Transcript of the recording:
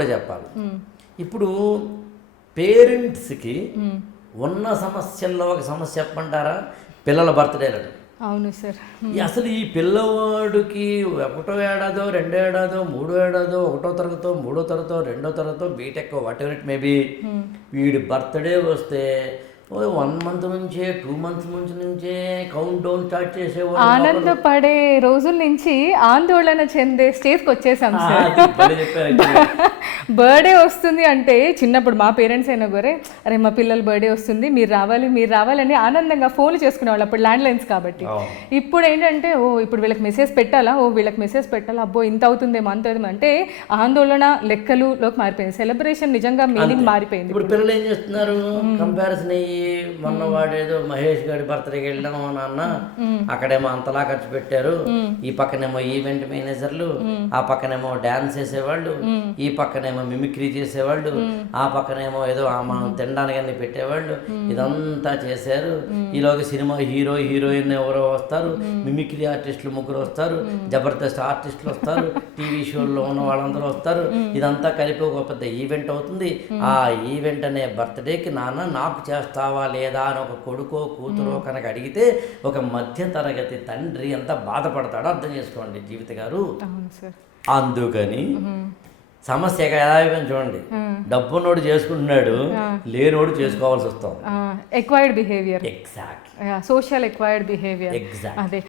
చెప్పాలి. ఇప్పుడు పేరెంట్స్కి ఉన్న సమస్యల్లో ఒక సమస్య చెప్పమంటారా? పిల్లల బర్త్డేలను. అవును సార్. అసలు ఈ పిల్లవాడికి 1వ ఏడాదో 2వ ఏడాదో 3వ ఏడాదో 1వ తరగతో 3వ తరగతో 2వ తరగతో BTech whatever it maybe వీడి బర్త్డే వస్తే 1 మంత్ నుంచే 2 మంత్స్ నుంచే కౌంట్ డౌన్ స్టార్ట్ చేసేవాడు. ఆనందపడే రోజుల నుంచి ఆందోళన చెందే స్టేజ్కి వచ్చేసాం సార్. బర్త్డే వస్తుంది అంటే చిన్నప్పుడు మా పేరెంట్స్ అయినా కూడా అరే మా పిల్లల బర్త్డే వస్తుంది మీరు రావాలి అని ఆనందంగా ఫోన్లు చేసుకునేవాళ్ళు. అప్పుడు ల్యాండ్ లైన్స్ కాబట్టి. ఇప్పుడు ఏంటంటే ఇప్పుడు వీళ్ళకి మెసేజ్ పెట్టాలా, వీళ్ళకి మెసేజ్ పెట్టాలా, అబ్బో ఇంత అవుతుందేమో అంత అవుతుంది అంటే ఆందోళన లెక్కలులోకి మారిపోయింది. సెలబ్రేషన్ నిజంగా మీనింగ్ మారిపోయింది. ఇప్పుడు పిల్లలు ఏం చేస్తున్నారు, కంపారిజన్ అయ్యి మొన్న వాడేదో మహేష్ గారి బర్త్డేకి వెళ్ళాము నాన్న, అక్కడేమో అంతలా ఖర్చు పెట్టారు, ఈ పక్కనేమో ఈవెంట్ మేనేజర్లు, ఆ పక్కనేమో డాన్స్ చేసేవాళ్ళు, ఈ పక్కనేమో మిమిక్రీ చేసేవాళ్ళు, ఆ పక్కనేమో ఏదో మనం తినడానికి అన్ని పెట్టేవాళ్ళు, ఇదంతా చేశారు. ఈలోగా సినిమా హీరో హీరోయిన్ ఎవరో వస్తారు, మిమిక్రీ ఆర్టిస్టులు 3 వస్తారు, జబర్దస్త్ ఆర్టిస్టులు వస్తారు, టీవీ షోల్లో ఉన్న వాళ్ళందరూ వస్తారు. ఇదంతా కలిపి ఒక పెద్ద ఈవెంట్ అవుతుంది. ఆ ఈవెంట్ అనే బర్త్డేకి నాన్న నాకు చేస్తావా లేదా అని ఒక కొడుకో కూతురో కనుక అడిగితే ఒక మధ్య తరగతి తండ్రి ఎంత బాధపడతాడో అర్థం చేసుకోండి జీవిత గారు. అందుకని సమస్య ఎలా అయిపోయింది చూడండి, డబ్బున్నోడు చేసుకుంటున్నాడు, లేనోడు చేసుకోవాల్సి వస్తుంది. Acquired behaviour, exact social acquired behaviour. Exact అదే